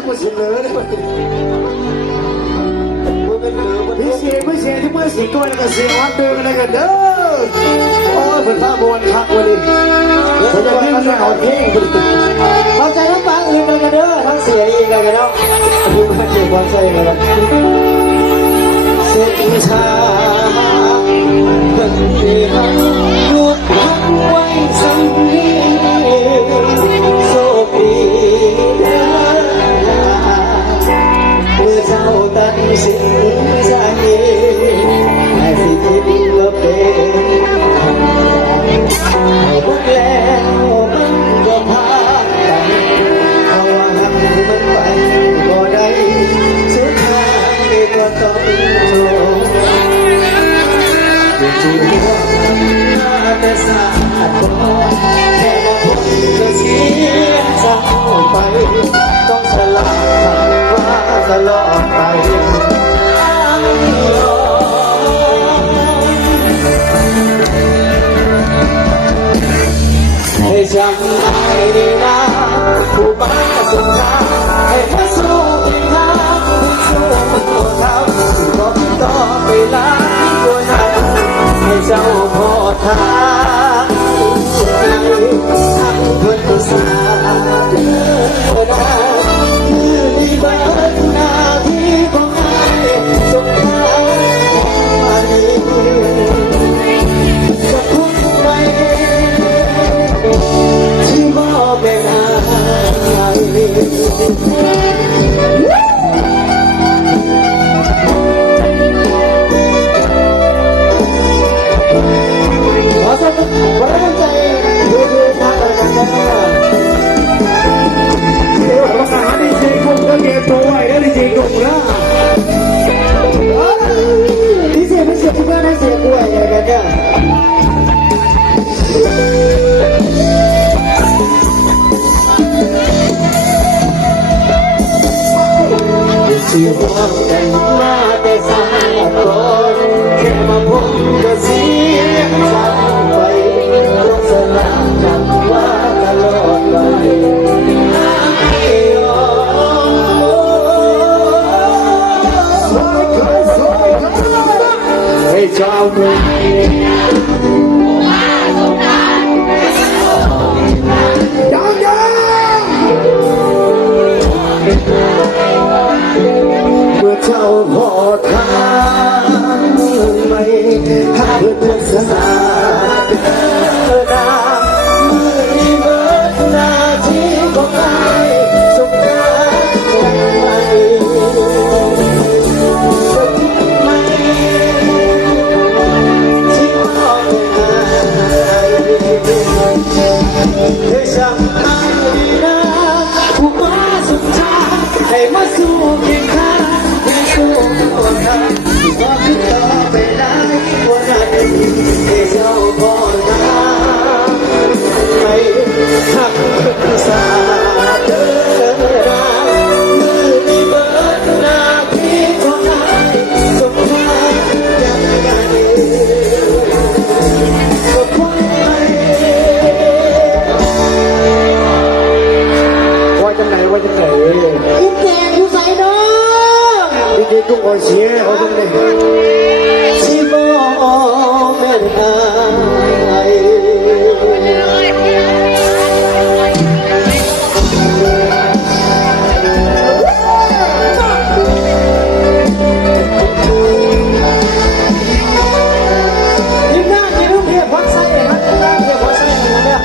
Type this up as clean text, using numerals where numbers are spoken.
กมาเสนอเลยพี่เสียที่เมื่อสีก้อยแล้วก็เสียวัดเดินกันเลยกันเด้อโอ้ยเป็นท่ามวนคักวันนี้ผมจะขึ้นมาเอาเพลงเข้าใจทั้งฟังอื่นกันเด้อทั้งเสียอีกกันเนาะดูมันเจ็บวันใจกันแล้วเสียชาคนที่หันหยุดไว้สักนิดโชคดีเมื่อเจ้าตัดสินใจให้สิทธิ์ก็เป็นหมดแล้วมันก็พากันเอาว่าหักมันไปก็ได้สุดท้ายก็ต้องจบจู่ๆหัวแต่สาดก่อนแค่มาพบก็เสียเจ้าไปต้องสละคำว่าตลอดไปให้จำได้ดีนะผู้บ้าสงครามให้มาสู้อีกครั้งสู้ตัวเขาก็ต่อไปล้างตัวนั้นให้เจ้าพอทางทั้งคนสาเดินได้คือมีบ้านหน้าที่ของนายสงครามมาดีจะพูดไปที่มอบแม่นายขอสมวันร่างใจดูทางอะไรกันนะเดี๋ยวเราหาดีเจกุ้งก็เก็บตัวไว้แล้วดีเจกุ้งนะดีเจไม่เสียทุกคนให้เสียกล้วยอะไรกันเนี่ยที่บอกกันมาแต่สายก่อนแค่มาพบก็เสียใจไปต้องสละคำว่าตลอดไปให้เจ้าหนุ่มเมื่อเจ้าพอทางไม่หาเพื่อนสาดาเมื่อนี้เบิดหน้าที่ของนายสงครามไม่สักไม่ที่มองให้จำได้ดีนะผู้มาสุดท้ายให้มาสู้เพียงข้างให้สู้ตัวข้างที่ว่าขึ้นต่อไปได้วันนั้นให้เจ้าพอทางให้หักสาเดินได้มือนี้เบิดหน้าที่ของนายสงครามยังไงก็คงไม่ว่าจะไหนอีแกงผู้ใส่น้องดีเจกุ้งอ่อนเสียเขาตรงนี้ที่บอกแม่นายยิ้มหน้ายิ้มเพียบพักใส่พักหน้าเพียบพักใส่เนี่ย